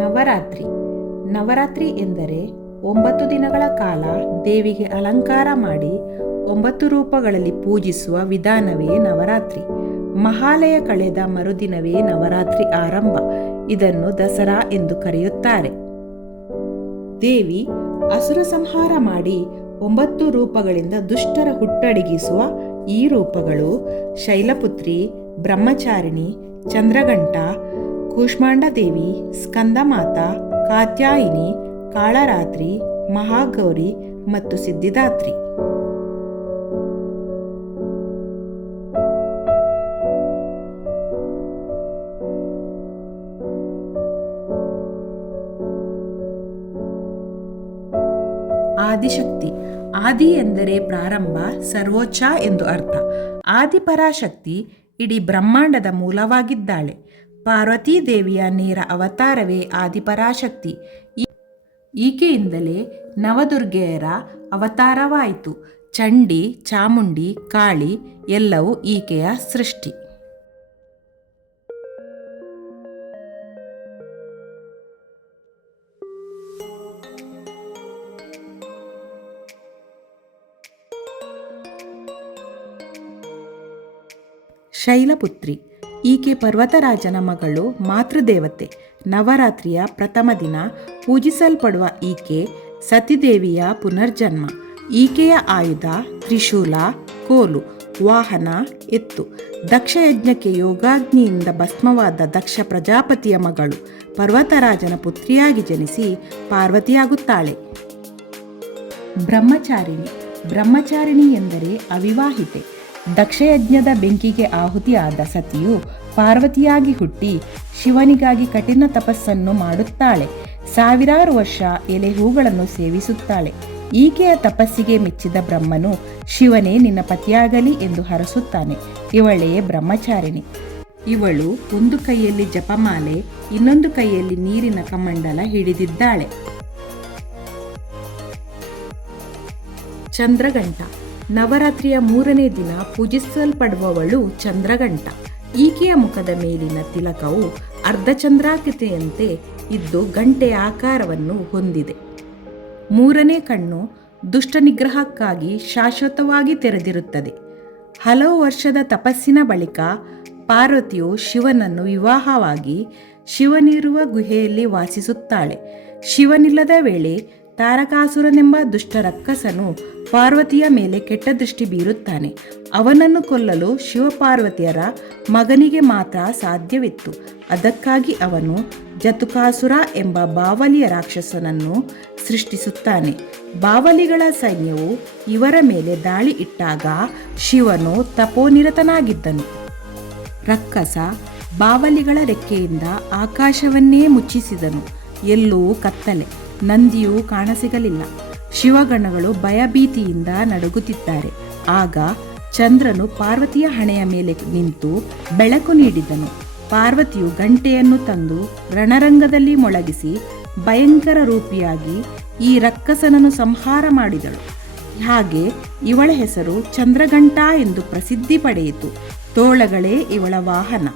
ನವರಾತ್ರಿ. ನವರಾತ್ರಿ ಎಂದರೆ 9 ದಿನಗಳ ಕಾಲ ದೇವಿಗೆ ಅಲಂಕಾರ ಮಾಡಿ 9 ರೂಪಗಳಲ್ಲಿ ಪೂಜಿಸುವ ವಿಧಾನವೇ ನವರಾತ್ರಿ. ಮಹಾಲಯ ಕಳೆದ ಮರುದಿನವೇ ನವರಾತ್ರಿ ಆರಂಭ. ಇದನ್ನು ದಸರಾ ಎಂದು ಕರೆಯುತ್ತಾರೆ. ದೇವಿ ಅಸುರ ಸಂಹಾರ ಮಾಡಿ 9 ರೂಪಗಳಿಂದ ದುಷ್ಟರ ಹುಟ್ಟಡಗಿಸುವ ಈ ರೂಪಗಳು ಶೈಲಪುತ್ರಿ, ಬ್ರಹ್ಮಚಾರಿಣಿ, ಚಂದ್ರಘಂಟ, ಕೂಷ್ಮಾಂಡ ದೇವಿ, ಸ್ಕಂದಮಾತಾ, ಕಾತ್ಯಾಯಿನಿ, ಕಾಳರಾತ್ರಿ, ಮಹಾಗೌರಿ ಮತ್ತು ಸಿದ್ಧಿದಾತ್ರಿ. ಆದಿಶಕ್ತಿ. ಆದಿ ಎಂದರೆ ಪ್ರಾರಂಭ, ಸರ್ವೋಚ್ಚ ಎಂದು ಅರ್ಥ. ಆದಿಪರಾಶಕ್ತಿ ಇಡೀ ಬ್ರಹ್ಮಾಂಡದ ಮೂಲವಾಗಿದ್ದಾಳೆ. ಪಾರ್ವತೀ ದೇವಿಯ ನೇರ ಅವತಾರವೇ ಆದಿಪರಾಶಕ್ತಿ. ಈಕೆಯಿಂದಲೇ ನವದುರ್ಗೆಯರ ಅವತಾರವಾಯಿತು. ಚಂಡಿ, ಚಾಮುಂಡಿ, ಕಾಳಿ ಎಲ್ಲವೂ ಈಕೆಯ ಸೃಷ್ಟಿ. ಶೈಲಪುತ್ರಿ. ಈಕೆ ಪರ್ವತರಾಜನ ಮಗಳು, ಮಾತೃದೇವತೆ. ನವರಾತ್ರಿಯ ಪ್ರಥಮ ದಿನ ಪೂಜಿಸಲ್ಪಡುವ ಈಕೆ ಸತಿದೇವಿಯ ಪುನರ್ಜನ್ಮ. ಈಕೆಯ ಆಯುಧ ತ್ರಿಶೂಲ, ಕೋಲು, ವಾಹನ ಎತ್ತು. ದಕ್ಷ ಯಜ್ಞಕ್ಕೆ ಯೋಗಾಗ್ನಿಯಿಂದ ಭಸ್ಮವಾದ ದಕ್ಷ ಪ್ರಜಾಪತಿಯ ಮಗಳು. ಪರ್ವತರಾಜನ ಪುತ್ರಿಯಾಗಿ ಜನಿಸಿ ಪಾರ್ವತಿಯಾಗುತ್ತಾಳೆ. ಬ್ರಹ್ಮಚಾರಿಣಿ. ಬ್ರಹ್ಮಚಾರಿಣಿ ಎಂದರೆ ಅವಿವಾಹಿತೆ. ದಕ್ಷಯಜ್ಞದ ಬೆಂಕಿಗೆ ಆಹುತಿಯಾದ ಸತಿಯು ಪಾರ್ವತಿಯಾಗಿ ಹುಟ್ಟಿ ಶಿವನಿಗಾಗಿ ಕಠಿಣ ತಪಸ್ಸನ್ನು ಮಾಡುತ್ತಾಳೆ. ಸಾವಿರಾರು ವರ್ಷ ಎಲೆ ಹೂಗಳನ್ನು ಸೇವಿಸುತ್ತಾಳೆ. ಈಕೆಯ ತಪಸ್ಸಿಗೆ ಮೆಚ್ಚಿದ ಬ್ರಹ್ಮನು ಶಿವನೇ ನಿನ್ನ ಪತಿಯಾಗಲಿ ಎಂದು ಹರಸುತ್ತಾನೆ. ಇವಳೇ ಬ್ರಹ್ಮಚಾರಿಣಿ. ಇವಳು ಒಂದು ಕೈಯಲ್ಲಿ ಜಪಮಾಲೆ, ಇನ್ನೊಂದು ಕೈಯಲ್ಲಿ ನೀರಿನ ಕಮಂಡಲ ಹಿಡಿದಿದ್ದಾಳೆ. ಚಂದ್ರಘಂಟ. ನವರಾತ್ರಿಯ 3ನೇ ದಿನ ಪೂಜಿಸಲ್ಪಡುವವಳು ಚಂದ್ರಘಂಟ. ಈಕೆಯ ಮುಖದ ಮೇಲಿನ ತಿಲಕವು ಅರ್ಧಚಂದ್ರಾಕೃತಿಯಂತೆ ಇದ್ದು ಗಂಟೆಯ ಆಕಾರವನ್ನು ಹೊಂದಿದೆ. 3ನೇ ಕಣ್ಣು ದುಷ್ಟ ನಿಗ್ರಹಕ್ಕಾಗಿ ಶಾಶ್ವತವಾಗಿ ತೆರೆದಿರುತ್ತದೆ. ಹಲವು ವರ್ಷದ ತಪಸ್ಸಿನ ಬಳಿಕ ಪಾರ್ವತಿಯು ಶಿವನನ್ನು ವಿವಾಹವಾಗಿ ಶಿವನಿರುವ ಗುಹೆಯಲ್ಲಿ ವಾಸಿಸುತ್ತಾಳೆ. ಶಿವನಿಲ್ಲದ ವೇಳೆ ತಾರಕಾಸುರನೆಂಬ ದುಷ್ಟ ರಕ್ಕಸನು ಪಾರ್ವತಿಯ ಮೇಲೆ ಕೆಟ್ಟ ದೃಷ್ಟಿ ಬೀರುತ್ತಾನೆ. ಅವನನ್ನು ಕೊಲ್ಲಲು ಶಿವಪಾರ್ವತಿಯರ ಮಗನಿಗೆ ಮಾತ್ರ ಸಾಧ್ಯವಿತ್ತು. ಅದಕ್ಕಾಗಿ ಅವನು ಜತುಕಾಸುರ ಎಂಬ ಬಾವಲಿಯ ರಾಕ್ಷಸನನ್ನು ಸೃಷ್ಟಿಸುತ್ತಾನೆ. ಬಾವಲಿಗಳ ಸೈನ್ಯವು ಇವರ ಮೇಲೆ ದಾಳಿ ಇಟ್ಟಾಗ ಶಿವನು ತಪೋನಿರತನಾಗಿದ್ದನು. ರಕ್ಕಸ ಬಾವಲಿಗಳ ರೆಕ್ಕೆಯಿಂದ ಆಕಾಶವನ್ನೇ ಮುಚ್ಚಿಸಿದನು. ಎಲ್ಲೂ ಕತ್ತಲೆ. ನಂದಿಯೂ ಕಾಣಸಿಗಲಿಲ್ಲ. ಶಿವಗಣಗಳು ಭಯಭೀತಿಯಿಂದ ನಡುಗುತ್ತಿದ್ದಾರೆ. ಆಗ ಚಂದ್ರನು ಪಾರ್ವತಿಯ ಹಣೆಯ ಮೇಲೆ ನಿಂತು ಬೆಳಕು ನೀಡಿದನು. ಪಾರ್ವತಿಯು ಗಂಟೆಯನ್ನು ತಂದು ರಣರಂಗದಲ್ಲಿ ಮೊಳಗಿಸಿ ಭಯಂಕರ ರೂಪಿಯಾಗಿ ಈ ರಕ್ಕಸನನ್ನು ಸಂಹಾರ ಮಾಡಿದಳು. ಹಾಗೆ ಇವಳ ಹೆಸರು ಚಂದ್ರಘಂಟಾ ಎಂದು ಪ್ರಸಿದ್ಧಿ ಪಡೆಯಿತು. ತೋಳಗಳೇ ಇವಳ ವಾಹನ.